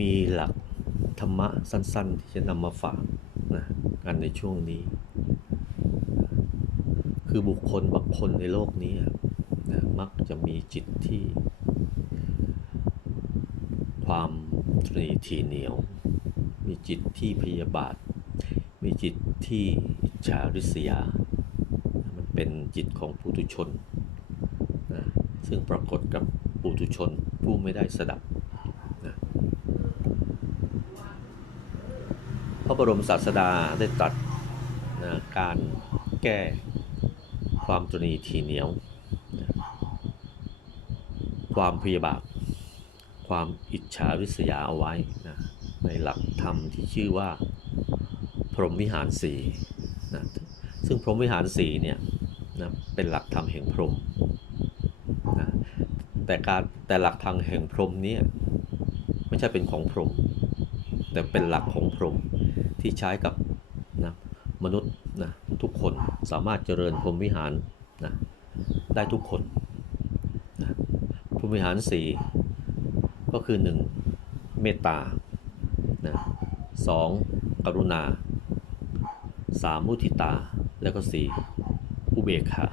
มีหลักธรรมะสั้น ๆ ที่จะนำมาฝากนะกันในช่วงนี้ คือบุคคลบางคนในโลกนี้นะมักจะมีจิตที่ ความตรีทีเหนียว มีจิตที่พยาบาท มีจิตที่อิจฉาริษยา มันเป็นจิตของปุถุชนนะซึ่งปรากฏกับปุถุชนผู้ไม่ได้สดับนะ พระบรมศาสดาได้ตรัสนะการแก้ความตรีทีเหนียวนะความพยาบาท ความอิจฉาริษยาเอาไว้นะในหลักธรรมที่ชื่อว่าพรหมวิหารสีนะซึ่งพรหมวิหารสีเนี่ยนะเป็นหลักธรรมแห่งพรหมนะแต่การแต่หลักธรรมแห่งพรหมนี่ไม่ใช่เป็นของพรหม แต่เป็นหลักของพรหมที่ใช้กับนะมนุษย์นะทุกคนสามารถเจริญพรหมวิหารนะได้ทุกคนนะพรหมวิหารสีก็คือ 1. เมตตานะสองกรุณาสามมุทิตา แล้วก็สี่อุเบกขา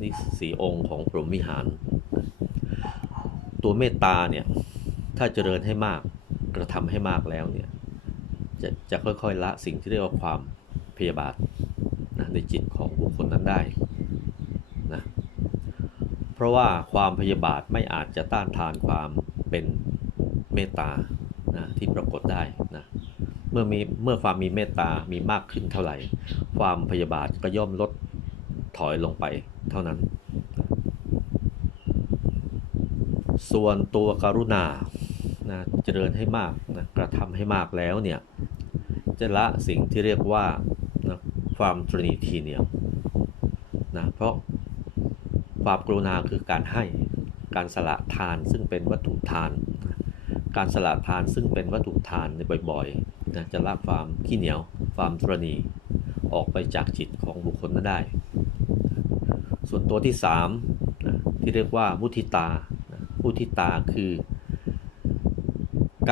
นี่สี่องค์ของพรหมวิหาร ตัวเมตตาเนี่ย ถ้าเจริญให้มาก กระทำให้มากแล้วเนี่ยจะจะค่อยๆละสิ่งที่เรียกว่าความพยาบาทนะในจิตของบุคคลนั้นได้นะเพราะว่าความพยาบาทไม่อาจจะต้านทานความเป็นเมตตานะที่ปรากฏได้นะเมื่อมีเมื่อความมีเมตตามีมากขึ้นเท่าไหร่ ความพยาบาทก็ย่อมลดถอยลงไปเท่านั้น ส่วนตัวกรุณา นะเจริญให้มากนะกระทำให้มากแล้วเนี่ยจะละสิ่งที่เรียกว่านะความตรณีทีเหนียวนะเพราะความกรุณาคือการให้การสละทานซึ่งเป็นวัตถุทาน การสละทานซึ่งเป็นวัตถุทานในบ่อยๆนะจะละความขี้เหนียวความตรณีออกไปจากจิตของบุคคลนั้นได้ ส่วนตัวที่3นะที่เรียกว่ามุทิตานะมุทิตาคือ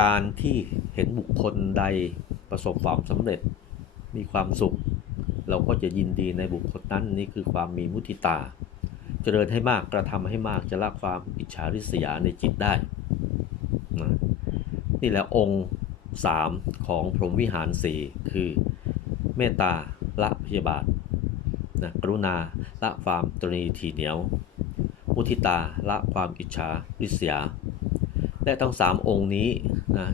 การที่เห็นบุคคลใดประสบความสำเร็จมีความสุข เราก็จะยินดีในบุคคลนั้นนี่คือความมีมุทิตา เจริญให้มากกระทำให้มากจะละความอิจฉาริษยาในจิตได้ นี่แหละองค์ 3 ของพรหมวิหารสี่คือเมตตาละพยาบาทนะกรุณาละความตรณีทีเหนียว มุทิตาละความอิจฉาริษยา และทั้ง 3 องค์นี้นะ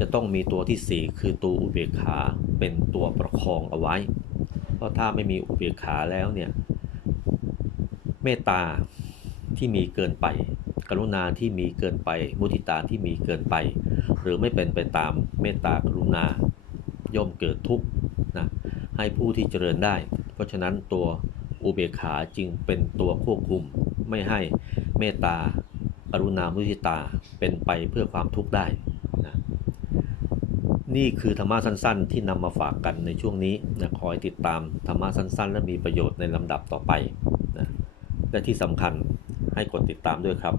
จะต้องมีตัวที่ 4 คือตัวอุเบกขาเป็นตัวประคองเอาไว้ เพราะถ้าไม่มีอุเบกขาแล้วเนี่ยเมตตาที่มีเกินไป กรุณาที่มีเกินไป มุทิตาที่มีเกินไป หรือไม่เป็นไปตามเมตตากรุณาย่อมเกิดทุกข์นะให้ผู้ที่เจริญได้ เพราะฉะนั้นตัวอุเบกขาจึงเป็นตัวควบคุมไม่ให้เมตตา กรุณามุทิตาเป็นไปเพื่อความทุกข์ได้นะนี่คือธรรมะสั้น ๆ ที่นำมาฝากกันในช่วงนี้นะคอยติดตามธรรมะสั้น ๆ และมีประโยชน์ในลำดับต่อไปนะและที่สำคัญให้กดติดตามด้วยครับ